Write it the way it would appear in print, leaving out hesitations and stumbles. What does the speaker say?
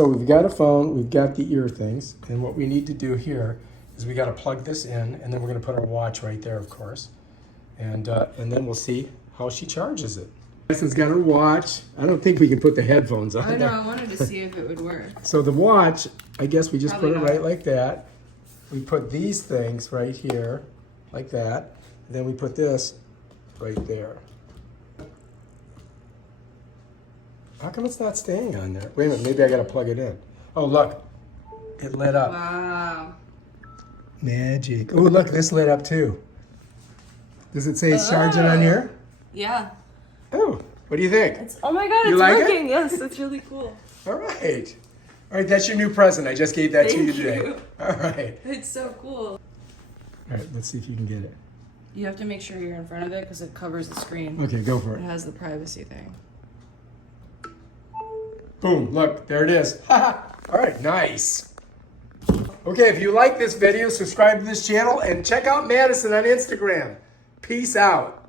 So we've got a phone, we've got the ear things, and what we need to do here is we got to plug this in, and then we're going to put our watch right there, of course, and then we'll see how she charges it. Madison's got her watch. I don't think we can put the headphones on. I know, I wanted to see if it would work. So the watch, I guess we just Probably put it not. right like that. We put these things right here, like that, and then we put this right there. How come it's not staying on there? Wait a minute, maybe I gotta plug it in. Oh, look, it lit up. Wow. Magic. Oh, look, this lit up too. Does it say it's charging on here? Yeah. Oh, what do you think? Oh my god, You it's like it? working. Yes, it's really cool. All right. All right, that's your new present. I just gave that to you Thank today. you. All right. It's so cool. All right, let's see if you can get it. You have to make sure you're in front of it because it covers the screen. Okay, go for It it. has the privacy thing. Boom, look, there it is. All right, nice. Okay, if you like this video, subscribe to this channel and check out Madison on Instagram. Peace out.